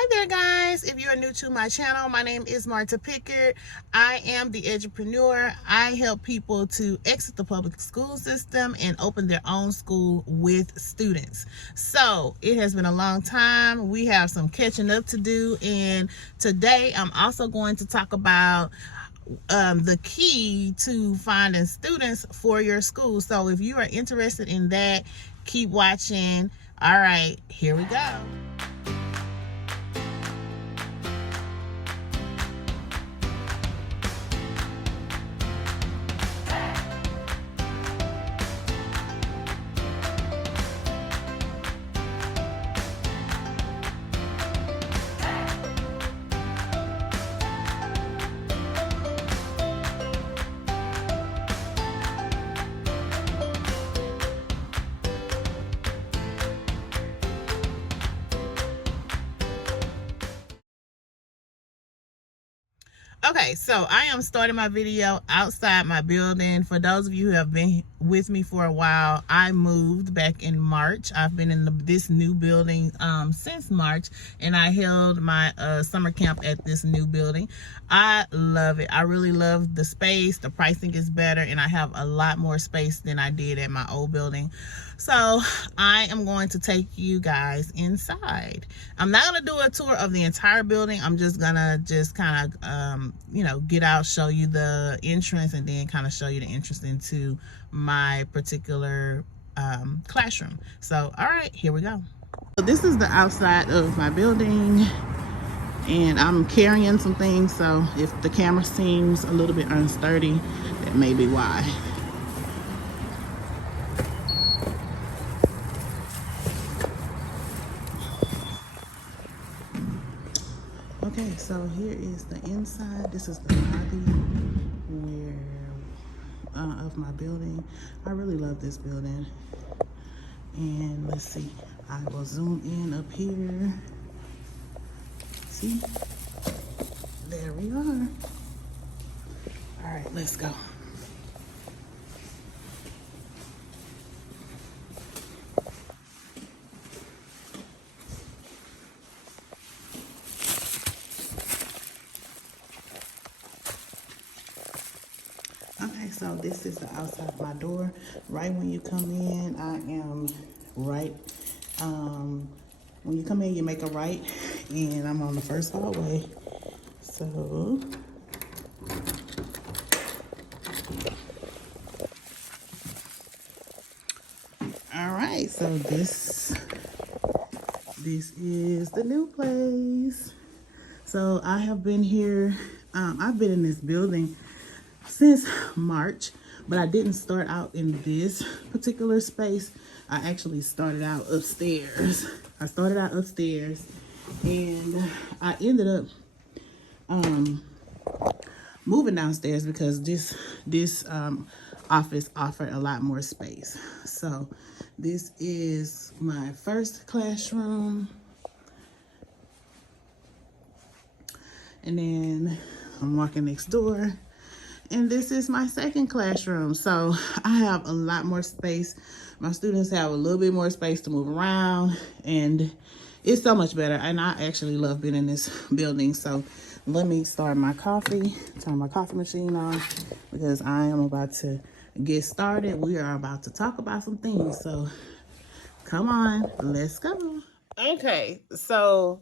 Hi there guys, if you are new to my channel, my name is Marta Pickard. I am the EDUpreneur. I help people to exit the public school system and open their own school with students. So it has been a long time. We have some catching up to do, and today I'm also going to talk about the key to finding students for your school. So if you are interested in that, keep watching. All right, here we go. Okay, so I am starting my video outside my building. For those of you who have been with me for a while, I moved back in March. I've been in this new building since March, and I held my summer camp at this new building. I love it. I really love the space. The pricing is better, and I have a lot more space than I did at my old building. So I am going to take you guys inside. I'm not going to do a tour of the entire building. I'm just going to kind of, get out, show you the entrance, and then kind of show you the entrance into my particular classroom. So, all right, here we go. So this is the outside of my building, and I'm carrying some things. So if the camera seems a little bit unsturdy, that may be why. Okay, so here is the inside. This is the lobby of my building. I really love this building. And let's see, I will zoom in up here. See, there we are. All right, let's go. Okay, so this is the outside of my door. Right when you come in, I am right. When you come in, you make a right, and I'm on the first hallway. So, all right. So this is the new place. So I have been here. I've been in this building since March, but I didn't start out in this particular space. I actually started out upstairs. And I ended up moving downstairs because this office offered a lot more space. So this is my first classroom, and then I'm walking next door. And this is my second classroom. So I have a lot more space. My students have a little bit more space to move around, and it's so much better. And I actually love being in this building. So let me start my coffee, turn my coffee machine on, because I am about to get started. We are about to talk about some things. So come on, let's go. Okay, so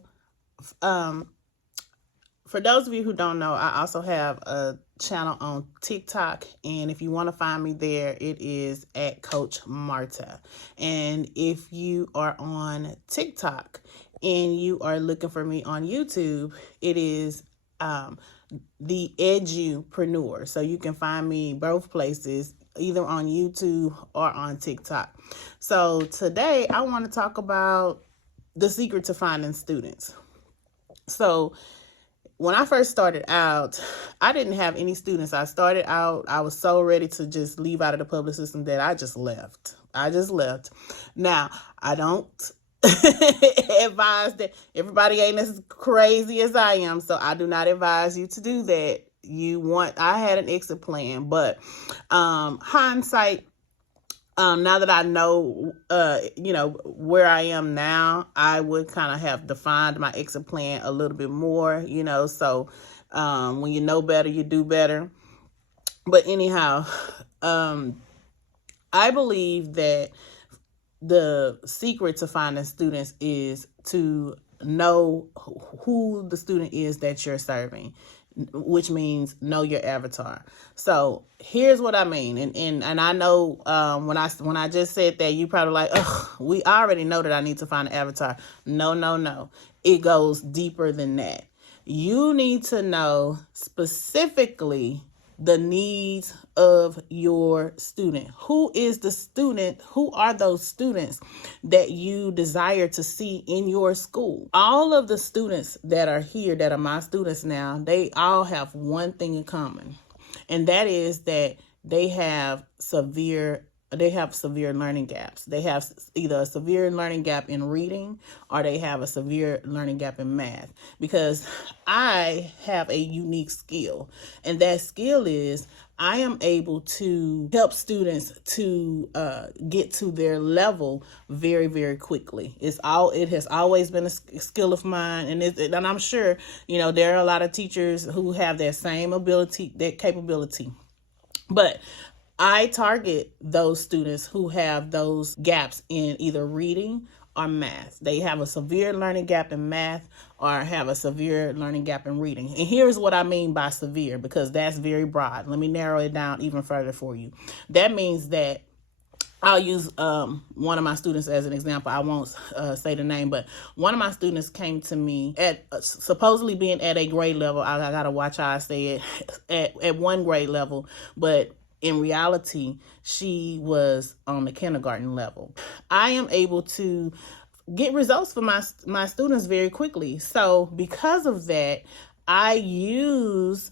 for those of you who don't know, I also have a channel on TikTok, and if you want to find me there, it is at Coach Marta. And if you are on TikTok and you are looking for me on YouTube, it is the EDUpreneur. So you can find me both places, either on YouTube or on TikTok. So today I want to talk about the secret to finding students. So when I first started out, I didn't have any students. I started out, I was so ready to just leave out of the public system that I just left. Now, I don't advise that. Everybody ain't as crazy as I am, so I do not advise you to do that. I had an exit plan, but hindsight, Now that I know, where I am now, I would kind of have defined my exit plan a little bit more, so when you know better, you do better. But anyhow, I believe that the secret to finding students is to know who the student is that you're serving, which means know your avatar. So here's what I mean. And I know when I just said that, you probably like, oh, we already know that I need to find an avatar. No. It goes deeper than that. You need to know specifically the needs of your student. Who is the student? Who are those students that you desire to see in your school? All of the students that are here, that are my students now, they all have one thing in common. And that is that they have severe learning gaps. They have either a severe learning gap in reading, or they have a severe learning gap in math, because I have a unique skill. And that skill is I am able to help students to get to their level very, very quickly. It has always been a skill of mine. And I'm sure, there are a lot of teachers who have that same ability, that capability. But I target those students who have those gaps in either reading or math. They have a severe learning gap in math or have a severe learning gap in reading. And here's what I mean by severe, because that's very broad. Let me narrow it down even further for you. That means that I'll use one of my students as an example. I won't say the name, but one of my students came to me at supposedly being at a grade level. I got to watch how I say it, at one grade level, but in reality, she was on the kindergarten level. I am able to get results for my students very quickly. So because of that, I use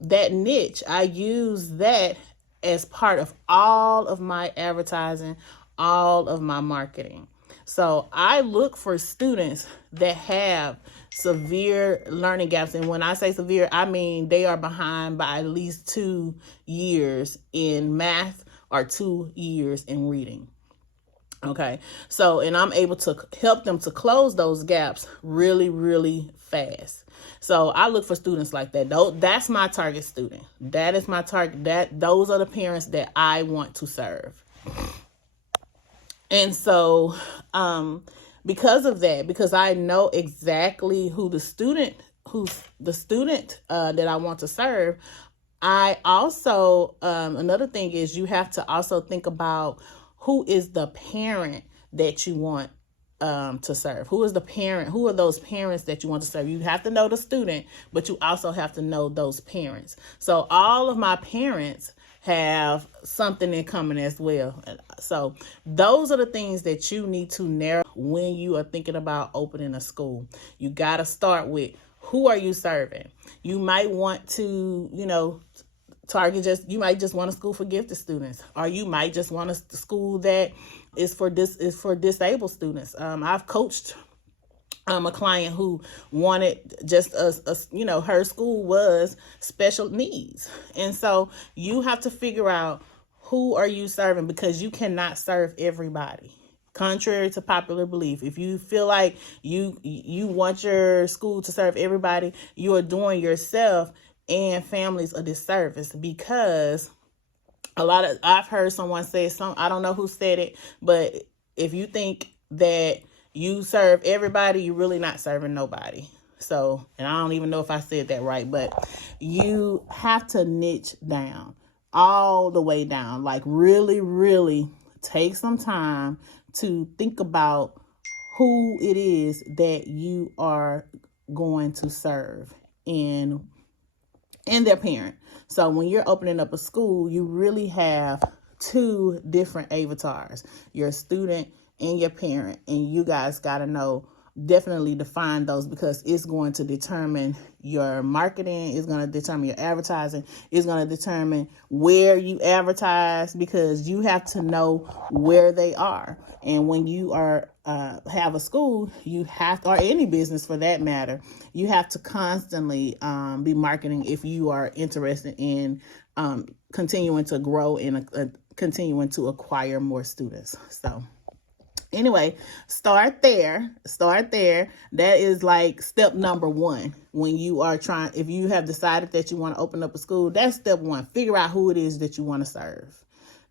that niche. I use that as part of all of my advertising, all of my marketing. So I look for students that have severe learning gaps. And when I say severe, I mean they are behind by at least 2 years in math or 2 years in reading. Okay, so, and I'm able to help them to close those gaps really, really fast. So I look for students like that. That's my target student. That is my target. Those are the parents that I want to serve. And so, because of that, because I know exactly who's the student that I want to serve, I also, another thing is you have to also think about who is the parent that you want to serve. Who is the parent? Who are those parents that you want to serve? You have to know the student, but you also have to know those parents. So all of my parents have something in common as well. So those are the things that you need to narrow when you are thinking about opening a school. You got to start with, who are you serving? You might want to, you might just want a school for gifted students, or you might just want a school that is for disabled students. I've coached a client who wanted just her school was special needs. And so you have to figure out, who are you serving, because you cannot serve everybody. Contrary to popular belief, if you feel like you want your school to serve everybody, you are doing yourself and families a disservice, because I've heard someone say, I don't know who said it, but if you think that you serve everybody, you're really not serving nobody. So, and I don't even know if I said that right, but you have to niche down, all the way down, like really, really take some time to think about who it is that you are going to serve and their parent. So when you're opening up a school, you really have 2 different avatars, your student and your parent. And you guys got to definitely define those, because it's going to determine your marketing, it's going to determine your advertising, it's going to determine where you advertise, because you have to know where they are. And when you are have a school, you have to, or any business for that matter, you have to constantly be marketing if you are interested in continuing to grow in continuing to acquire more students. So anyway, start there. That is like step number one. When you are trying, if you have decided that you want to open up a school, that's step one. Figure out who it is that you want to serve.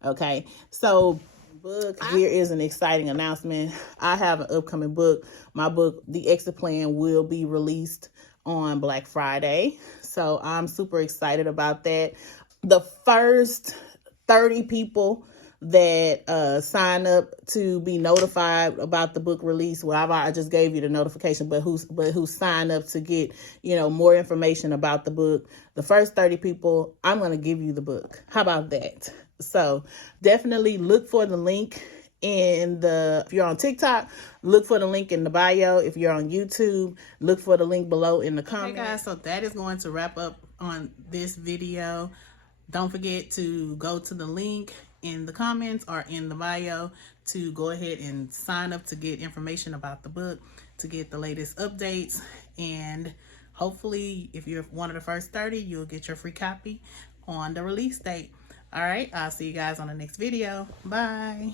Okay, so book, here is an exciting announcement. I have an upcoming book. My book, The Exit Plan, will be released on Black Friday. So I'm super excited about that. The first 30 people that sign up to be notified about the book release, well, I just gave you the notification, but who signed up to get, more information about the book, the first 30 people, I'm going to give you the book. How about that? So definitely look for the link if you're on TikTok, look for the link in the bio. If you're on YouTube, look for the link below in the comments. Okay, guys, so that is going to wrap up on this video. Don't forget to go to the link in the comments or in the bio to go ahead and sign up to get information about the book, to get the latest updates, and hopefully if you're one of the first 30, you'll get your free copy on the release date. All right, I'll see you guys on the next video. Bye.